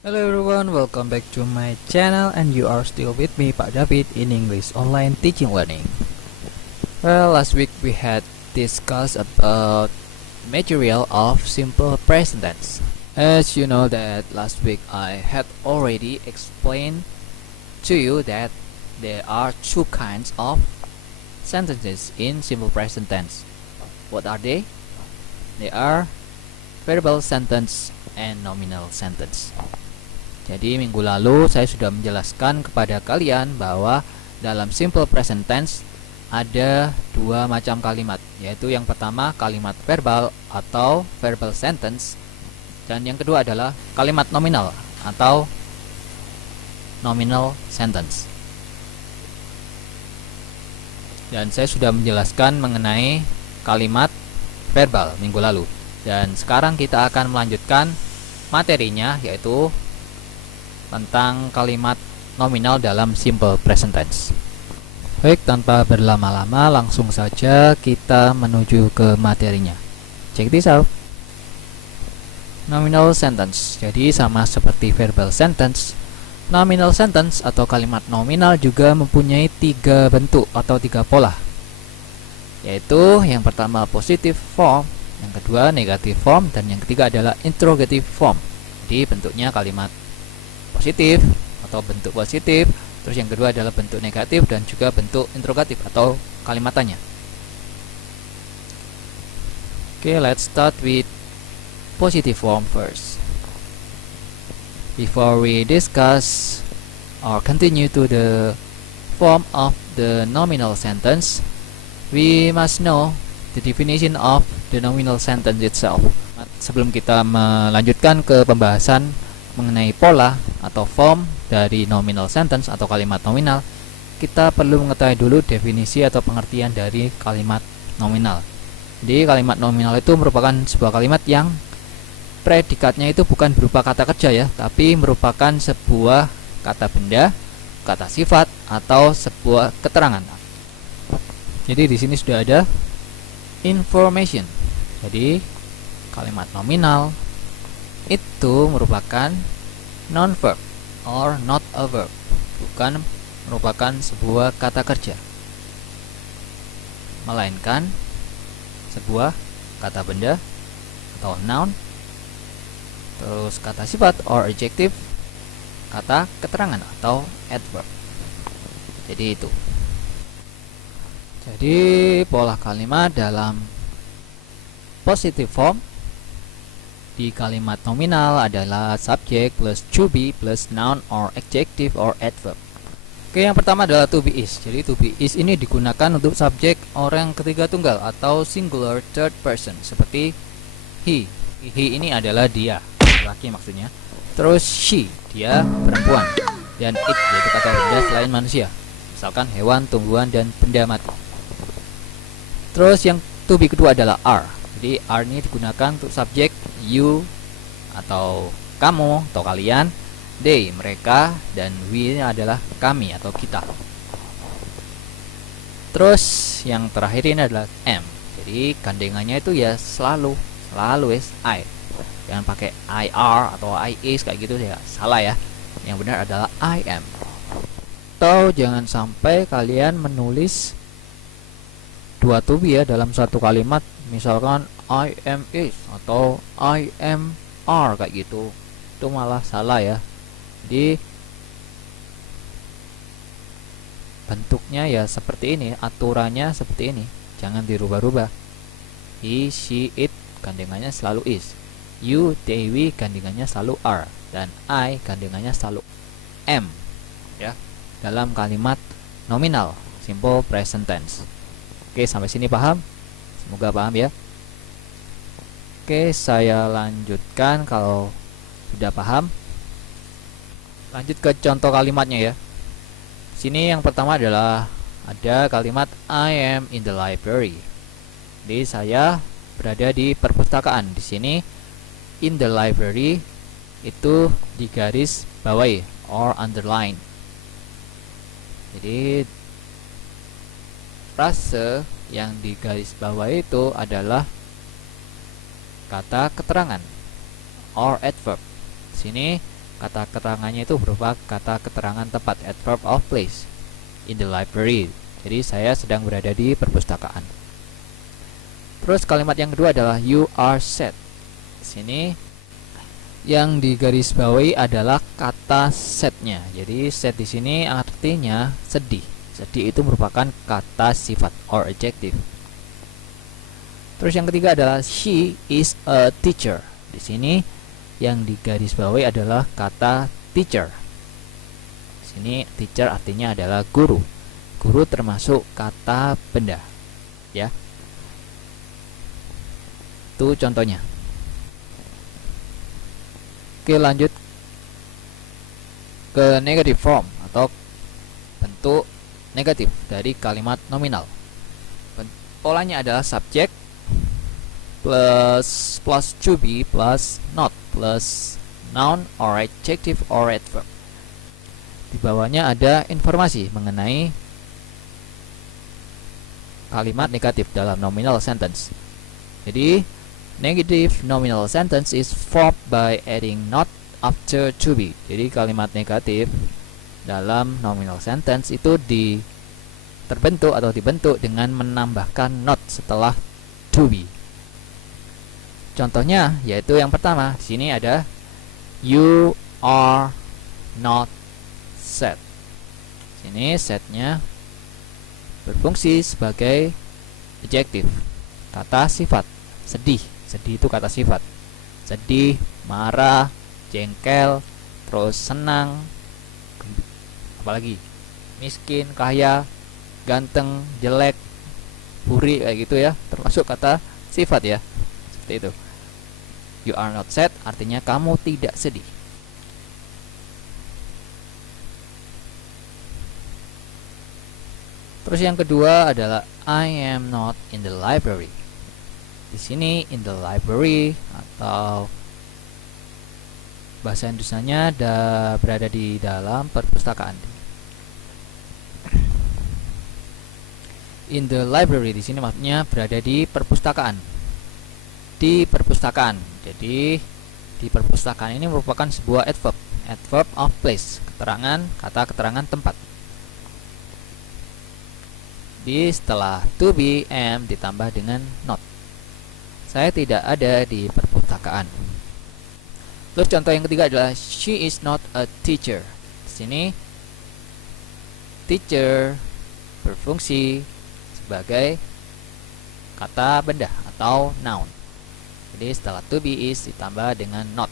Hello everyone, welcome back to my channel and you are still with me Pak David in English Online Teaching Learning. Well, last week we had discussed about material of simple present tense. As you know that last week I had already explained to you that there are two kinds of sentences in simple present tense. What are they? They are verbal sentence and nominal sentence. Jadi minggu lalu saya sudah menjelaskan kepada kalian bahwa dalam simple present tense ada dua macam kalimat, yaitu yang pertama kalimat verbal atau verbal sentence, dan yang kedua adalah kalimat nominal atau nominal sentence. Dan saya sudah menjelaskan mengenai kalimat verbal minggu lalu, dan sekarang kita akan melanjutkan materinya, yaitu tentang kalimat nominal dalam simple present tense. Baik, tanpa berlama-lama langsung saja kita menuju ke materinya. Check this out. Nominal sentence. Jadi sama seperti verbal sentence, nominal sentence atau kalimat nominal juga mempunyai tiga bentuk atau tiga pola. Yaitu yang pertama positive form, yang kedua negative form, dan yang ketiga adalah interrogative form. Jadi bentuknya kalimat positif atau bentuk positif, terus yang kedua adalah bentuk negatif dan juga bentuk interrogatif atau kalimat tanya. Okay, let's start with positive form first. Before we discuss or continue to the form of the nominal sentence, we must know the definition of the nominal sentence itself. Sebelum kita melanjutkan ke pembahasan mengenai pola atau form dari nominal sentence atau kalimat nominal, kita perlu mengetahui dulu definisi atau pengertian dari kalimat nominal. Jadi kalimat nominal itu merupakan sebuah kalimat yang predikatnya itu bukan berupa kata kerja ya, tapi merupakan sebuah kata benda, kata sifat atau sebuah keterangan. Jadi di sini sudah ada information. Jadi kalimat nominal itu merupakan non-verb or not a verb, bukan merupakan sebuah kata kerja, melainkan sebuah kata benda atau noun, terus kata sifat or adjective, kata keterangan atau adverb. Jadi itu. Jadi pola kalimat dalam positive form di kalimat nominal adalah subject plus to be plus noun or adjective or adverb. Oke, yang pertama adalah to be is. Jadi to be is ini digunakan untuk subjek orang ketiga tunggal atau singular third person, seperti he. He ini adalah dia, laki maksudnya. Terus she, dia perempuan. Dan it, yaitu kata benda selain manusia, misalkan hewan, tumbuhan, dan benda mati. Terus yang to be kedua adalah are. Jadi are ini digunakan untuk subjek you atau kamu atau kalian, they mereka, dan we ini adalah kami atau kita. Terus yang terakhir ini adalah am. Jadi gandengannya itu ya selalu is I. Jangan pakai I are atau I is kayak gitu ya, salah ya. Yang benar adalah I am. Atau jangan sampai kalian menulis dua to be ya dalam satu kalimat, misalkan I am is atau I am are kayak gitu, itu malah salah ya. Jadi bentuknya ya seperti ini, aturannya seperti ini, jangan dirubah-rubah. He, she, it gandengannya selalu is, you, they, we gandengannya selalu are, dan I gandengannya selalu am ya dalam kalimat nominal simple present tense. Oke, sampai sini paham? Semoga paham ya. Oke, saya lanjutkan kalau sudah paham. Lanjut ke contoh kalimatnya ya. Sini yang pertama adalah ada kalimat I am in the library. Jadi saya berada di perpustakaan. Di sini in the library itu digaris bawahi or underline. Jadi frase yang digaris bawahi itu adalah kata keterangan or adverb. Sini Kata keterangannya itu berupa kata keterangan tempat, adverb of place. In the library. Jadi saya sedang berada di perpustakaan. Terus kalimat yang kedua adalah you are sad. Di sini yang digarisbawahi adalah kata sadnya. Jadi sad di sini artinya sedih. Sedih itu merupakan kata sifat or adjective. Terus yang ketiga adalah she is a teacher. Di sini yang digarisbawahi adalah kata teacher. Di sini teacher artinya adalah guru. Guru termasuk kata benda, ya. Itu contohnya. Oke, lanjut ke negative form atau bentuk negatif dari kalimat nominal. Polanya adalah subject plus to be plus not plus noun or adjective or adverb. Di bawahnya ada informasi mengenai kalimat negatif dalam nominal sentence. Jadi negative nominal sentence is formed by adding not after to be. Jadi kalimat negatif dalam nominal sentence itu terbentuk atau dibentuk dengan menambahkan not setelah to be. Contohnya yaitu yang pertama, sini ada you are not sad. Sini sadnya berfungsi sebagai adjective, kata sifat. Sedih, sedih itu kata sifat. Sedih, marah, jengkel, terus senang, apalagi miskin, kaya, ganteng, jelek, buri, kayak gitu ya, termasuk kata sifat ya. Seperti itu. You are not sad artinya kamu tidak sedih. Terus yang kedua adalah I am not in the library. Di sini in the library atau bahasa Indonesianya berada di dalam perpustakaan. In the library di sini maksudnya berada di perpustakaan. Di perpustakaan. Jadi di perpustakaan ini merupakan sebuah adverb, adverb of place, keterangan, kata keterangan tempat. Di setelah to be, am ditambah dengan not. Saya tidak ada di perpustakaan. Terus contoh yang ketiga adalah she is not a teacher. Di sini teacher berfungsi sebagai kata benda atau noun. Jadi setelah to be is ditambah dengan not.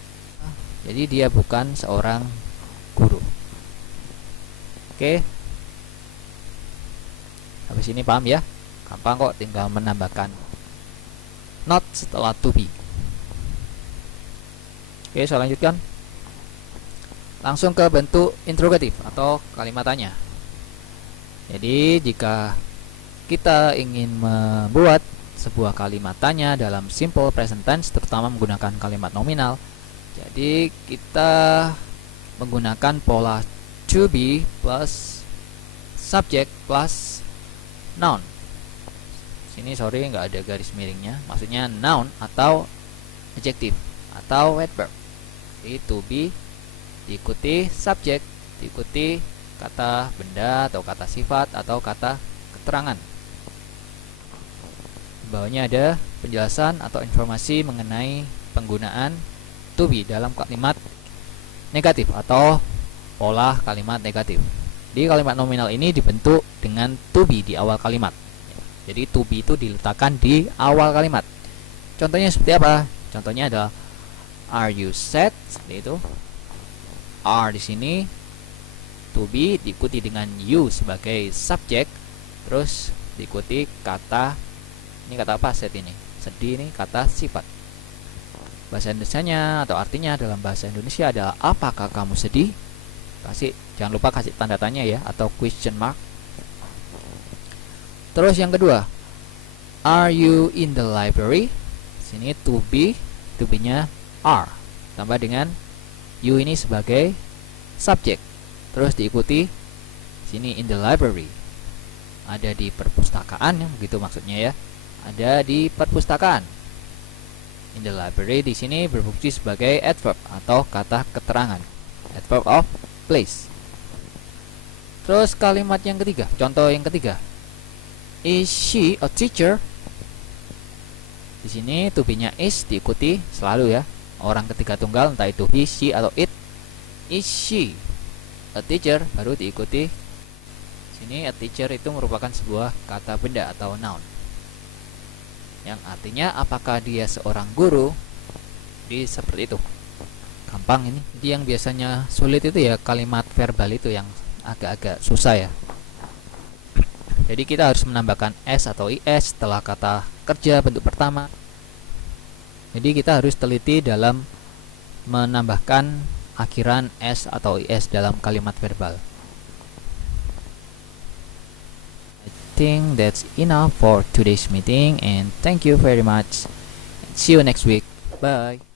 Jadi dia bukan seorang guru. Oke. Habis ini paham ya? Gampang kok, tinggal menambahkan not setelah to be. Oke, saya lanjutkan. Langsung ke bentuk interrogatif atau kalimat tanya. Jadi jika kita ingin membuat sebuah kalimat tanya dalam simple present tense, terutama menggunakan kalimat nominal, jadi kita menggunakan pola to be plus subject plus noun. Sini sorry nggak ada garis miringnya, maksudnya noun atau adjective atau adverb. Jadi to be diikuti subject, diikuti kata benda atau kata sifat atau kata keterangan. Di bawahnya ada penjelasan atau informasi mengenai penggunaan to be dalam kalimat negatif atau pola kalimat negatif. Di kalimat nominal ini dibentuk dengan to be di awal kalimat. Jadi to be itu diletakkan di awal kalimat. Contohnya seperti apa? Contohnya adalah are you sad? Seperti itu. Are di sini to be diikuti dengan you sebagai subject, terus diikuti kata, ini kata apa sad ini? Sedih ini kata sifat. Bahasa Indonesianya atau artinya dalam bahasa Indonesia adalah apakah kamu sedih? Jangan lupa kasih tanda tanya ya atau question mark. Terus yang kedua, are you in the library? Sini to be-nya are tambah dengan you ini sebagai subject. Terus diikuti sini in the library. Ada di perpustakaan, begitu maksudnya ya. Ada di perpustakaan. In the library di sini berfungsi sebagai adverb atau kata keterangan. adverb of place. Terus kalimat yang ketiga, contoh yang ketiga. Is she a teacher? Di sini to be-nya is diikuti selalu ya orang ketiga tunggal, entah itu he, she atau it. Is she a teacher baru diikuti sini a teacher itu merupakan sebuah kata benda atau noun. Yang artinya apakah dia seorang guru? Jadi seperti itu. Gampang ini. Jadi yang biasanya sulit itu ya kalimat verbal itu yang agak-agak susah ya. Jadi kita harus menambahkan s atau is setelah kata kerja bentuk pertama. Jadi kita harus teliti dalam menambahkan akhiran s atau is dalam kalimat verbal. I think that's enough for today's meeting and thank you very much. See you next week. Bye.